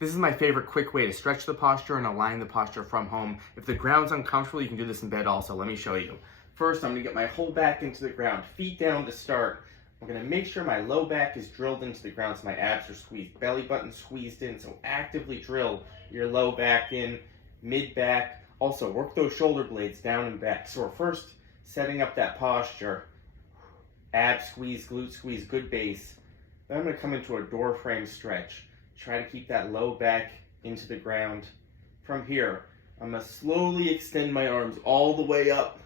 This is my favorite quick way to stretch the posture and align the posture from home. If the ground's uncomfortable, you can do this in bed also. Let me show you. First, I'm gonna get my whole back into the ground, feet down to start. I'm gonna make sure my low back is drilled into the ground so my abs are squeezed, belly button squeezed in, so actively drill your low back in, mid back. Also, work those shoulder blades down and back. So we're first setting up that posture. Ab squeeze, glute squeeze, good base. Then I'm gonna come into a door frame stretch. Try to keep that low back into the ground. From here, I'm gonna slowly extend my arms all the way up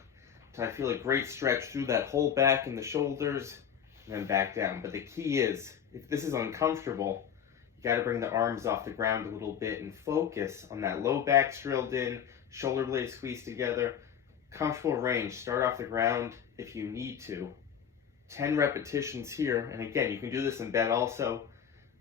until I feel a great stretch through that whole back and the shoulders, and then back down. But the key is, if this is uncomfortable, you gotta bring the arms off the ground a little bit and focus on that low back drilled in, shoulder blades squeezed together. Comfortable range, start off the ground if you need to. 10 repetitions here, and again, you can do this in bed also.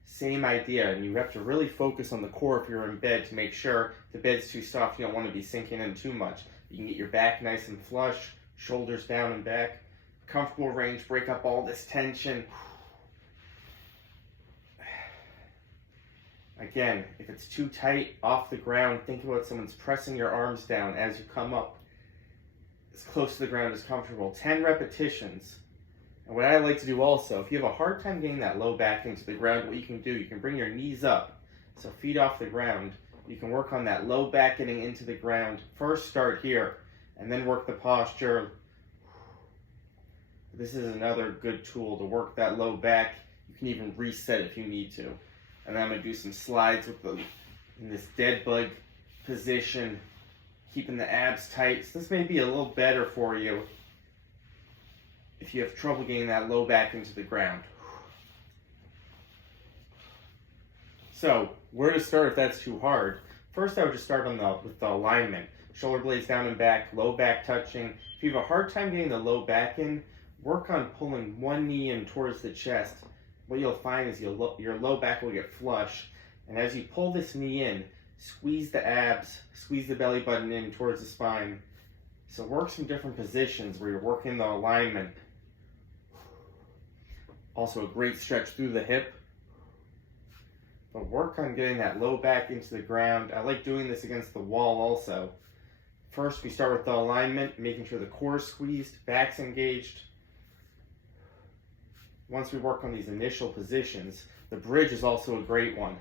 Same idea, and you have to really focus on the core if you're in bed to make sure the bed's too soft, you don't want to be sinking in too much. You can get your back nice and flush, shoulders down and back. Comfortable range, break up all this tension. Again, if it's too tight off the ground, think about someone's pressing your arms down as you come up as close to the ground as comfortable. 10 repetitions. And what I like to do also, if you have a hard time getting that low back into the ground, what you can do, you can bring your knees up, so feet off the ground. You can work on that low back getting into the ground. First start here, and then work the posture. This is another good tool to work that low back. You can even reset if you need to. And then I'm gonna do some slides with in this dead bug position, keeping the abs tight. So this may be a little better for you if you have trouble getting that low back into the ground. So, where to start if that's too hard? First, I would just start with the alignment. Shoulder blades down and back, low back touching. If you have a hard time getting the low back in, work on pulling one knee in towards the chest. What you'll find is your low back will get flush. And as you pull this knee in, squeeze the abs, squeeze the belly button in towards the spine. So work some different positions where you're working the alignment. Also a great stretch through the hip. But work on getting that low back into the ground. I like doing this against the wall also. First, we start with the alignment, making sure the core is squeezed, back's engaged. Once we work on these initial positions, the bridge is also a great one.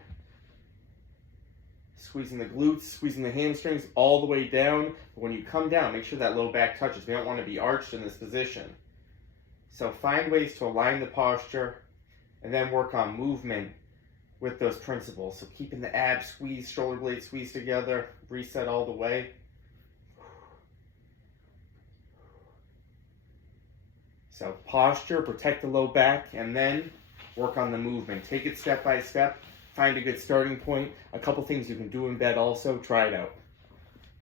Squeezing the glutes, squeezing the hamstrings all the way down. But when you come down, make sure that low back touches. We don't want to be arched in this position. So find ways to align the posture and then work on movement with those principles. So keeping the abs squeezed, shoulder blades squeezed together, reset all the way. So posture, protect the low back, and then work on the movement. Take it step by step, find a good starting point. A couple things you can do in bed also, try it out.